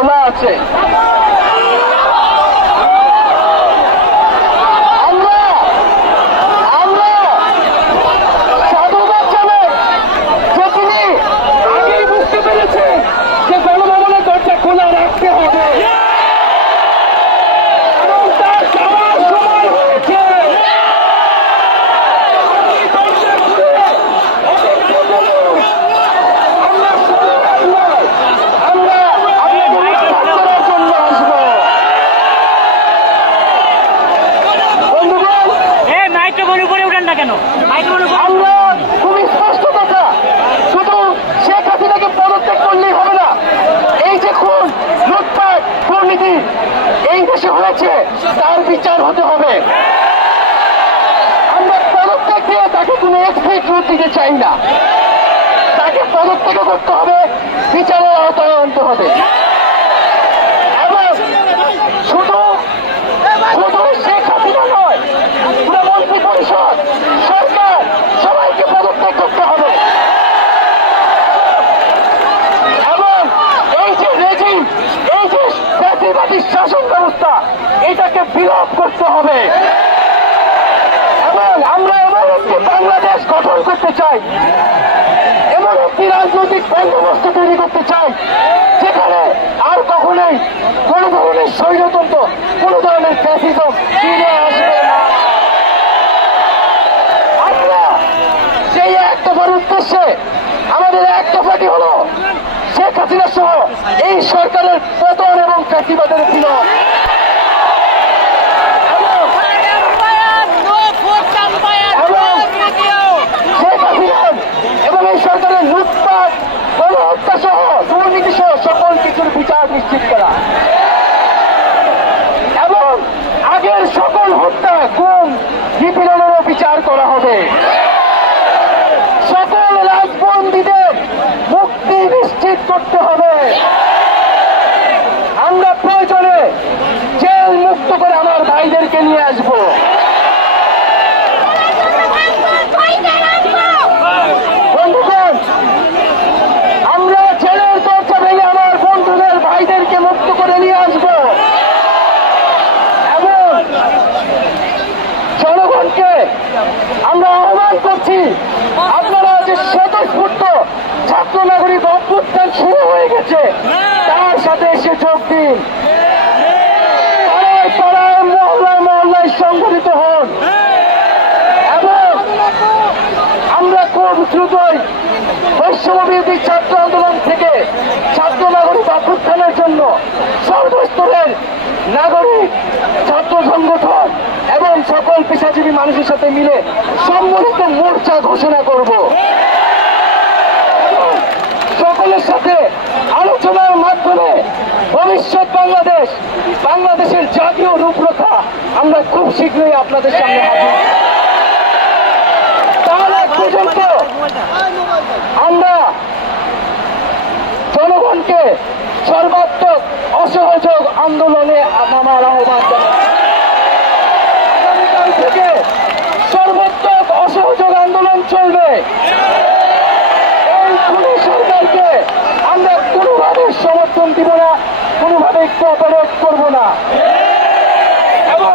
খোলা আছে। তার বিচার হতে হবে। আমরা পদত্যাগ দিয়ে তাকে কোনো এক্সপেক্ট দিতে চাই না। তাকে পদত্যাগ করতে হবে, বিচারের আওতায় আনতে হবে। এবং শুধু শেখ হাসিনা নয়, পুরো মন্ত্রী পরিষদ, সরকার সবাইকে পদত্যাগ করতে হবে। এবং এই যে রেজিম, এই যে ফ্যাসিবাদী শাসন ব্যবস্থা, এটাকে বিলোপ করতে হবে। এবং আমরা এমন একটি বাংলাদেশ গঠন করতে চাই, এমন একটি রাজনৈতিক বন্দোবস্ত তৈরি করতে চাই যেখানে আর কখনোই কোন ধরনের স্বৈরতন্ত্র, কোন ধরনের ফ্যাসিজম ফিরে আসবে না। আমরা সেই এক দফার উদ্দেশ্যে আমাদের এক দফাটি হলো শেখ হাসিনা সহ এই সরকারের পতন এবং ফ্যাসিবাদের বিলোপ। এবং এই সরকারের লুটপাট, গণহত্যা সহ দুর্নীতি সহ সকল কিছুর বিচার নিশ্চিত করা এবং আগের সকল হত্যা, গুম, নিপীড়নেরও বিচার করা হবে। সকল রাজবন্দীদের মুক্তি নিশ্চিত করতে হবে। আমরা প্রয়োজনে জেল মুক্ত করে আমার ভাইদেরকে নিয়ে আসবো। বন্ধুগণ, আমরা জেলের দরজা ভেঙে আমার বন্ধুদের ভাইদেরকে মুক্ত করে নিয়ে আসবো এবং জনগণকে আমরা আহ্বান করছি, আপনারা যে স্বতঃস্ফূর্ত ছাত্র নাগরিক অভ্যুত্থান শুরু হয়ে গেছে, তার সাথে এসে যোগ দিন। পাড়ায় পাড়ায়, মহল্লায় মহল্লায় সংগঠিত হন এবং আমরা খুব দ্রুতই বৈষম্যবিরোধী ছাত্র আন্দোলন থেকে ছাত্র নাগরিক অভ্যুত্থানের জন্য সর্বস্তরের নাগরিক, ছাত্র সংগঠন এবং সকল পেশাজীবী মানুষের সাথে মিলে সম্মিলিত মোর্চা ঘোষণা করব। সকলের সাথে আলোচনার মাধ্যমে ভবিষ্যৎ বাংলাদেশের জাতীয় রূপরেখা আমরা খুব শীঘ্রই আপনাদের সামনে হাজির। তার আগ পর্যন্ত আমরা জনগণকে সর্বাত্মক অসহযোগ আন্দোলনে নামার আহ্বান জানাই। আগামীকাল থেকে সর্বাত্মক অসহযোগ আন্দোলন চলবে। এই খুনি সরকারকে আমরা কোনোভাবে সমর্থন দিব না, কোনোভাবে কোঅপারেট করব না এবং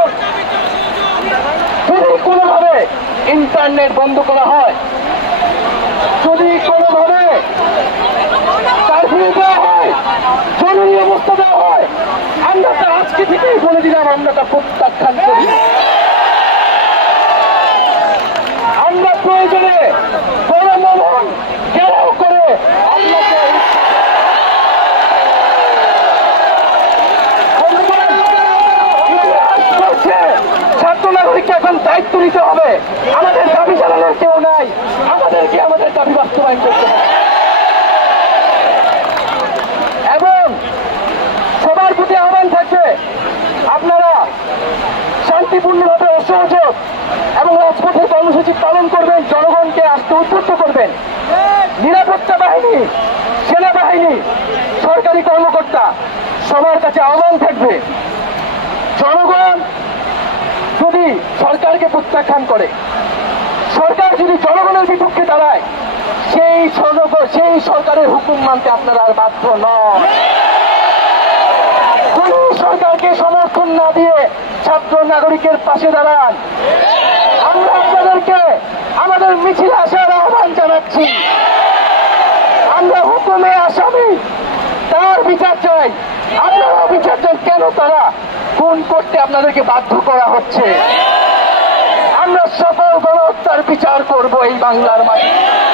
যদি কোনোভাবে ইন্টারনেট বন্ধ করা হয়, যদি কোনোভাবে কারফিউ দেওয়া হয়, জরুরি অবস্থা দেওয়া হয়, আমরা তা আজকে থেকেই বলে দিলাম আমরা তা প্রত্যাখ্যান করি। আমরা প্রয়োজনে গণভবন ঘেরাও করে আপনাকে ছাত্র নাগরিককে এখন দায়িত্ব নিতে হবে। আমাদের দাবি জানানোর কেউ নাই, আমাদেরকে আমাদের দাবি বাস্তবায়ন করতে হবে এবং সবার প্রতি আহ্বান থাকবে আপনারা শান্তিপূর্ণভাবে অসহযোগ এবং রাজপথের কর্মসূচি পালন করবেন, জনগণকে আসতে উদ্বুদ্ধ করবেন। নিরাপত্তা বাহিনী, সেনাবাহিনী, সরকারি কর্মকর্তা সবার কাছে আহ্বান থাকবে, জনগণ যদি সরকারকে প্রত্যাখ্যান করে, সরকার যদি জনগণের বিপক্ষে দাঁড়ায়, সেই সরকারের হুকুম মানতে আপনারা আর বাধ্য নন। খুনি সরকারকে সমর্থন না দিয়ে ছাত্র নাগরিকের পাশে দাঁড়ান। আমরা আপনাদেরকে আমাদের মিছিলে আসার আহ্বান জানাচ্ছি। আমরা হুকুমে আসামি, তার বিচার চাই। আপনারাও বিচার চান, কেন তারা খুন করতে আপনাদেরকে বাধ্য করা হচ্ছে। আমরা সকল গণহত্যার বিচার করব এই বাংলার মাটিতে।